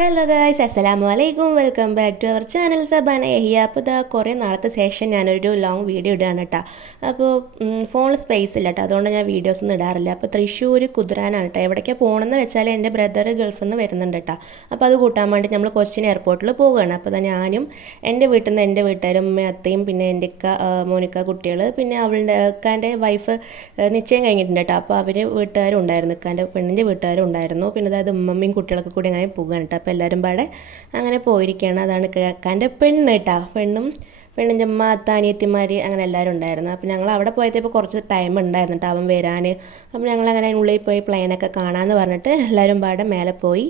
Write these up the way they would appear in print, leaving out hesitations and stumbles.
Hello guys, അസ്സലാമു അലൈക്കും. Welcome back to our channel Sabana Ehiya. അപ്പോൾ ഇതാ കുറേ നാളത്തെ ശേഷം ഞാനൊരു ലോങ് വീഡിയോ ഇടുകയാണ് കേട്ടോ. അപ്പോൾ ഫോണിൽ സ്പേസ് ഇല്ല കേട്ടോ, അതുകൊണ്ട് ഞാൻ വീഡിയോസ് ഒന്നും ഇടാറില്ല. അപ്പോൾ തൃശ്ശൂർ കുതിരാനാണ് കേട്ടോ. എവിടേക്കാണ് പോകണമെന്ന് വെച്ചാൽ എൻ്റെ ബ്രദർ ഗൾഫിൽ നിന്ന് വരുന്നുണ്ട് കേട്ടോ. അപ്പോൾ അത് കൂട്ടാൻ വേണ്ടി നമ്മൾ കൊച്ചിൻ എയർപോർട്ടിൽ പോവുകയാണ്. അപ്പോൾ ഇതാ ഞാനും എൻ്റെ വീട്ടിൽ നിന്ന് എൻ്റെ വീട്ടുകാരും ഉമ്മയും അത്തയും പിന്നെ എൻ്റെ മോനിക്ക കുട്ടികൾ പിന്നെ ഇക്കാൻ്റെ വൈഫ് നിശ്ചയം കഴിഞ്ഞിട്ടുണ്ട് കേട്ടോ. അപ്പോൾ അവർ വീട്ടുകാരും ഉണ്ടായിരുന്നു, ഇക്കാൻ്റെ പെണ്ണിൻ്റെ വീട്ടുകാരും ഉണ്ടായിരുന്നു. പിന്നെ അതായത് ഉമ്മമ്മയും കുട്ടികളൊക്കെ കൂടി അങ്ങനെ പോകുകയാണ് കേട്ടോ. അപ്പോൾ എല്ലാവരും പാടെ അങ്ങനെ പോയിരിക്കുകയാണ്. അതാണ് ഇക്കാൻ്റെ പെണ്ണ് കേട്ടോ. പെണ്ണിൻ്റെ അമ്മ അത്ത അനിയത്തിമാർ അങ്ങനെ എല്ലാവരും ഉണ്ടായിരുന്നു. അപ്പോൾ ഞങ്ങൾ അവിടെ പോയപ്പോൾ കുറച്ച് ടൈം ഉണ്ടായിരുന്നു കേട്ടോ അവൻ വരാൻ. അപ്പോൾ ഞങ്ങളങ്ങനെ അതിനുള്ളിൽ പോയി പ്ലെയിനൊക്കെ കാണാമെന്ന് പറഞ്ഞിട്ട് എല്ലാവരും പാടെ മേലെ പോയി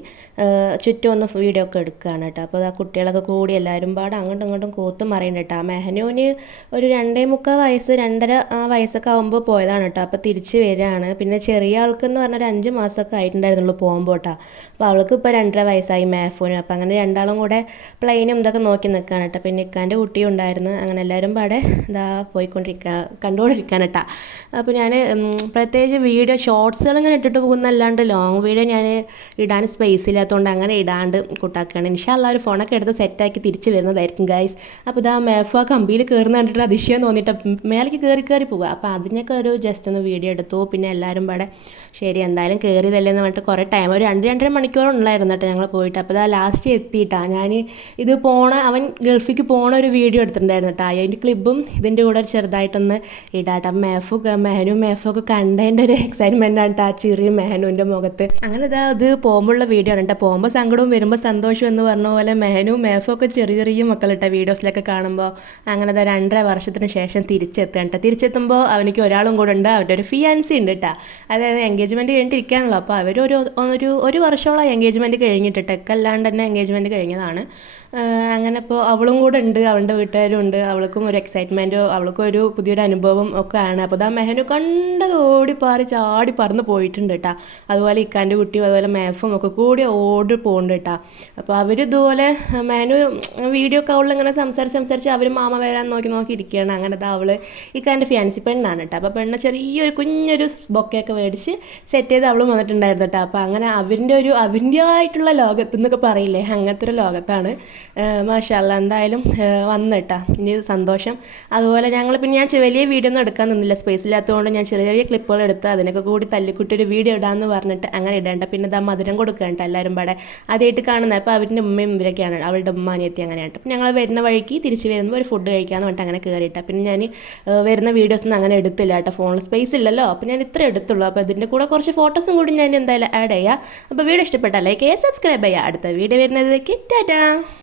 ചുറ്റും ഒന്ന് വീഡിയോ ഒക്കെ എടുക്കുകയാണ് കേട്ടോ. അപ്പോൾ ആ കുട്ടികളൊക്കെ കൂടി എല്ലാവരും പാടെ അങ്ങോട്ടും ഇങ്ങോട്ടും കൂത്തും മറിയുന്നുണ്ട് കേട്ടോ. മെഹനൂന് ഒരു 2.25 വയസ്സ് 2.5 വയസ്സൊക്കെ ആകുമ്പോൾ പോയതാണ് കേട്ടോ. അപ്പോൾ തിരിച്ച് വരികയാണ്. പിന്നെ ചെറിയ ആൾക്കെന്ന് പറഞ്ഞാൽ ഒരു 5 മാസമൊക്കെ ആയിട്ടുണ്ടായിരുന്നുള്ളൂ പോകുമ്പോൾ കേട്ടോ. അപ്പോൾ അവൾക്ക് ഇപ്പോൾ 2.5 വയസ്സായി മേഫോനും. അപ്പോൾ അങ്ങനെ രണ്ടാളും കൂടെ പ്ലെയിനും ഇതൊക്കെ നോക്കി നിൽക്കുകയാണ് കേട്ടോ. പിന്നെ ഇക്കാൻ്റെ കുട്ടിയും ഉണ്ടായിരുന്നു. അങ്ങനെ എല്ലാവരും പാടെ ഇതാ കണ്ടുകൊണ്ടിരിക്കാൻ കേട്ടോ. അപ്പോൾ ഞാൻ പ്രത്യേകിച്ച് വീഡിയോ ഷോർട്സുകൾ ഇങ്ങനെ ഇട്ടിട്ട് പോകുന്നല്ലാണ്ട് ലോങ് വീഡിയോ ഞാൻ ഇടാൻ സ്പേസ് ഇല്ലാത്തതുകൊണ്ട് അങ്ങനെ ഇടാണ്ട് കൂട്ടാക്കുകയാണ്. ഇൻഷാ അല്ലാഹ് ഒരു ഫോണൊക്കെ എടുത്ത് സെറ്റാക്കി തിരിച്ച് വരുന്നതായിരിക്കും ഗൈസ്. അപ്പോൾ ഇതാ മേഫോ കമ്പിയിൽ കയറുന്ന കണ്ടിട്ട് അതിശയം തോന്നിയിട്ട് മേലേക്ക് കയറി പോകുക. അപ്പോൾ അതിനൊക്കെ ഒരു ജസ്റ്റ് ഒന്ന് വീഡിയോ എടുത്തു. പിന്നെ എല്ലാവരും പാടെ ശരി എന്തായാലും കയറിയതല്ലേ എന്ന് പറഞ്ഞിട്ട് കുറേ ടൈം ഒരു 2-2.5 മണിക്കൂറുണ്ടായിരുന്നു കേട്ടോ ഞങ്ങൾ പോയിട്ട്. അപ്പോൾ ഇതാ ലാസ്റ്റ് എത്തിയിട്ടാണ് ഞാൻ ഇത് അവൻ ഗൾഫിലേക്ക് പോണ ഒരു വീഡിയോ എടുത്തിട്ടുണ്ടായിരുന്നു കേട്ടോ. അതിൻ്റെ ക്ലിപ്പും ഇതിൻ്റെ കൂടെ ചെറുതായിട്ടൊന്ന് ഇടാട്ടോ. മെഹനും മേഫൊക്കെ കണ്ടതിൻ്റെ ഒരു എക്സൈറ്റ്മെൻ്റ് ആണ് കേട്ടോ ആ ചെറിയ മെഹനുവിൻ്റെ മുഖത്ത്. അങ്ങനെ ഇതാ ഇത് പോകുമ്പോഴുള്ള വീഡിയോ ആണ് കേട്ടോ. പോകുമ്പോൾ സങ്കടവും വരുമ്പോൾ സന്തോഷം എന്ന് പറഞ്ഞ പോലെ മെഹനും മേഫൊക്കെ ചെറിയ മക്കളിട്ട വീഡിയോസിലൊക്കെ കാണുമ്പോൾ അങ്ങനെ ഇതാ 2.5 വർഷത്തിന് ശേഷം തിരിച്ചെത്തുകയാണ് കേട്ടോ. തിരിച്ചെത്തുമ്പോൾ അവനിക്ക് ഒരാളും കൂടെ ഉണ്ട്, അവൻ്റെ ഒരു ഫിയാൻസി ഉണ്ട് കേട്ടോ. അതായത് എൻഗേജ്മെൻറ്റ് കഴിഞ്ഞിട്ടിരിക്കുകയാണല്ലോ. അപ്പോൾ അവർ ഒരു വർഷത്തോളം എൻഗേജ്മെൻറ്റ് കഴിഞ്ഞിട്ട് ടെക്കല്ലാണ്ട് തന്നെ എൻഗേജ്മെൻറ്റ് കഴിഞ്ഞതാണ്. അങ്ങനെ ഇപ്പോൾ അവളും കൂടെ ഉണ്ട്, അവളുടെ വീട്ടുകാരും ഉണ്ട്. അവൾക്കും ഒരു എക്സൈറ്റ്മെൻറ്റോ അവൾക്കും ഒരു പുതിയൊരു അനുഭവം ഒക്കെ ആണ്. അപ്പോൾ ഇതാ മെഹനു കണ്ടത് ചാടി പറന്ന് പോയിട്ടുണ്ട് കേട്ടോ. അതുപോലെ ഇക്കാൻ്റെ കുട്ടിയും അതുപോലെ മേഫും ഒക്കെ കൂടി ഓടി പോകുന്നുണ്ട് കേട്ടോ. അപ്പോൾ അവർ ഇതുപോലെ മെഹനു വീഡിയോ കോളിൽ ഇങ്ങനെ സംസാരിച്ച് അവർ മാമ വരാൻ നോക്കി ഇരിക്കുകയാണ്. അങ്ങനത്തെ അവൾ ഇക്കാൻ്റെ ഫിയാൻസി പെണ്ണാണ് കേട്ടോ. അപ്പോൾ പെണ്ണ് ചെറിയൊരു കുഞ്ഞൊരു ബൊക്കെയൊക്കെ മേടിച്ച് സെറ്റ് ചെയ്ത് അവൾ വന്നിട്ടുണ്ടായിരുന്നു കേട്ടോ. അപ്പോൾ അങ്ങനെ അവൻ്റെ ആയിട്ടുള്ള ലോകത്ത് എന്നൊക്കെ പറയില്ലേ, അങ്ങനത്തെ ഒരു ലോകത്താണ്. മാഷാ അല്ലാഹ് എന്തായാലും വന്നിട്ടാ ഇനി സന്തോഷം. അതുപോലെ ഞാൻ വലിയ വീഡിയോ ഒന്നും എടുക്കാൻ നിന്നില്ല, സ്പേസ് ഇല്ലാത്തതുകൊണ്ട് ഞാൻ ചെറിയ ക്ലിപ്പുകൾ എടുത്ത് അതിനൊക്കെ കൂടി തല്ലിക്കുട്ടി ഒരു വീഡിയോ ഇടാമെന്ന് പറഞ്ഞിട്ട് അങ്ങനെ ഇടേണ്ട. പിന്നെ ഇതാ മധുരം കൊടുക്കുകയാണ് എല്ലാവരും പാടെ ആദ്യമായിട്ട് കാണുന്നത്. അപ്പോൾ അവരുടെ ഉമ്മയും ഇവരൊക്കെയാണ്, അവളുടെ ഉമ്മ അനിയത്തി അങ്ങനെയാണ്. അപ്പോൾ ഞങ്ങൾ വരുന്ന വഴിക്ക് തിരിച്ച് വരുമ്പോൾ ഒരു ഫുഡ് കഴിക്കാമെന്ന് പറഞ്ഞിട്ട് അങ്ങനെ കയറിയിട്ടാണ്. പിന്നെ ഞാൻ വരുന്ന വീഡിയോസൊന്നും അങ്ങനെ എടുത്തില്ല കേട്ടോ, ഫോണിൽ സ്പേസ് ഇല്ലല്ലോ. അപ്പോൾ ഞാൻ ഇത്ര എടുത്തുള്ളൂ. അപ്പോൾ ഇതിൻ്റെ കൂടെ കുറച്ച് ഫോട്ടോസും കൂടി ഞാൻ എന്തായാലും ആഡ് ചെയ്യാം. അപ്പോൾ വീഡിയോ ഇഷ്ടപ്പെട്ടാൽ ലൈക്ക് ചെയ്യുക, സബ്സ്ക്രൈബ് ചെയ്യുക. അടുത്ത വീഡിയോ വരുന്നതിലേക്ക് ടാറ്റാ.